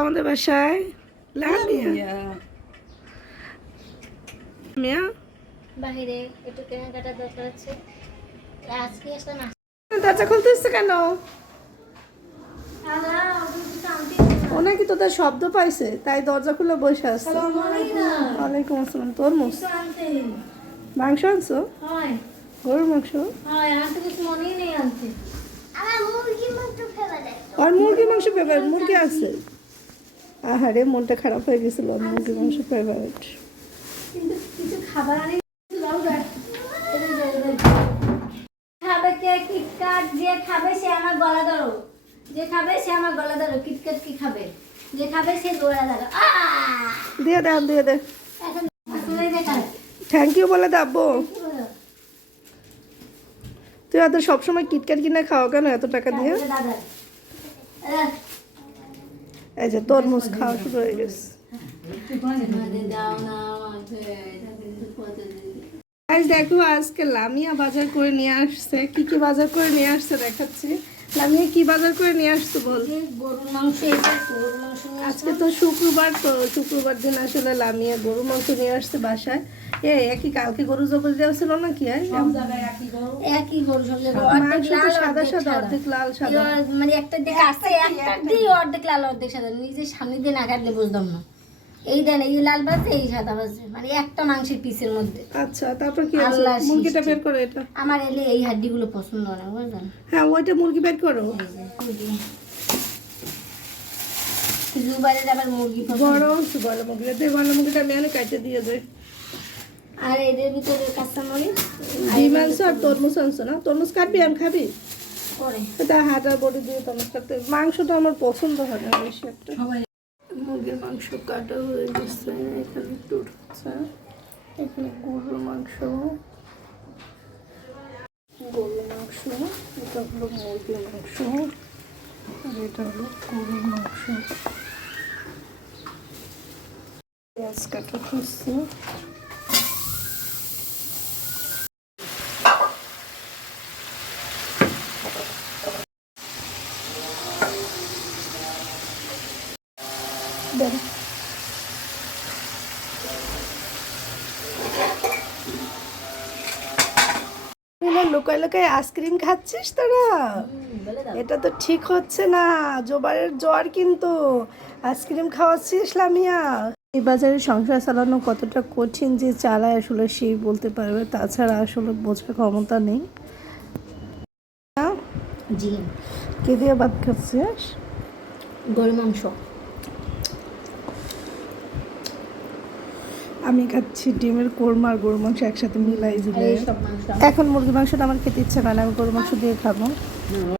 আমাদের বাসায়? লামিয়া মিয়া? বাহিরে একটু কেনাকাটা দরকার আছে। আজকে আসলাম দরজা খুলতেছে কেন? তোদের শব্দ পাইছে তাই দরজা খুলে বসে আছে। ওয়ালাইকুম আসসালাম। তোর মুস মাংস আনছো? গরুর মাংস? আর মনেই নেই মুরগি মাংস মুরগি আছে। আহারে মনটা খারাপ হয়ে গেছিল মুরগি মাংস ফেভারিট কিন্তু কিছু খাবার আনি খাবে কে কিটকাট যে খাবে সে আমার গলা ধরো। যে খাবে সে আমার গলা ধরো কিটকাট কি খাবে? যে খাবে সে গলা ধরো। দিয়ে দে থ্যাংক ইউ বলে তুই এত সবসময় কিটক্যাট কিনে খাওয়া কেন এত টাকা দিয়ে? দাদা। এই যে তরমুজ খাওয়া শুরু হয়ে গেছে। দেখো, আজকে লামিয়া বাজার করে নিয়ে আসছে। কি কি বাজার করে নিয়ে আসছে দেখাচ্ছি। লামিয়া কি বাজার করে নিয়ে আসছে বল? গরুর মাংস এটা গরুর মাংস নিয়ে আজকে তো শুক্রবার তো শুক্রবার দিন আসলে লামিয়া গরু মাংস নিয়ে আসছে বাসায়। এ একই কালকে গরু জবর দেওয়া ছিল নাকি আর একই গরু। সব মাংস তো সাদা সাদা সাদা। অর্ধেক লাল সাদা। মানে একটা দিকে আসছে একটা দিয়ে অর্ধেক লাল অর্ধেক সাদা। নিজের সামনে দিয়ে না কাটলে বুঝতাম না। এই দেন এই লাল বাজছে এই সাদা বাজছে মানে একটা মাংসের পিসের মধ্যে। আচ্ছা তারপর কি আছে? মুরগিটা বের করো এটা। আমার এলে এই হাড্ডিগুলো পছন্দ না বুঝলেন? হ্যাঁ ওইটা মুরগি বের করো। জুবাইরের আবার মুরগি পছন্দ। বড় বড় মুরগিটা দে বড় মুরগিটা আমি এনে কাটে দিয়ে দেয় আর এদের ভিতরে কাঁচামরিচ ডিম আনছো আর তরমুজ আনছো না? তরমুজ কাটবি আমি খাবি? করে এটা হাট বডি দিয়ে তরমুজ কাটতে। মাংসটা আমার পছন্দ হয় না বেশি একটা। মুরগির মাংস কাটা হয়ে গেছে, এখানে একটু উঠছে এখানে গরুর মাংস। গরুর মাংস, এটা হলো মুরগির মাংস। আর এটা হলো গরুর মাংস। পেঁয়াজ কাটা হচ্ছে দেন। লুকায় লুকায় আইসক্রিম খাচ্ছিস তোরা? এটা তো ঠিক হচ্ছে না জোবারের জ্বর কিন্তু। আইসক্রিম খাওয়াচ্ছিস লামিয়া। এই বাজারে সংসার চালানো কতটা কঠিন যে চালায় আসলে সেই বলতে পারবে তাছাড়া আসলে বোঝার ক্ষমতা নেই? জি। কে দিয়ে ভাত খাচ্ছিস? গরু মাংস। আমি খাচ্ছি ডিমের কোরমা আর গরু মাংস একসাথে মিলাই দিলে। এখন মুরগি মাংসটা আমার খেতে ইচ্ছে করে না আমি গরু মাংস দিয়ে খাব।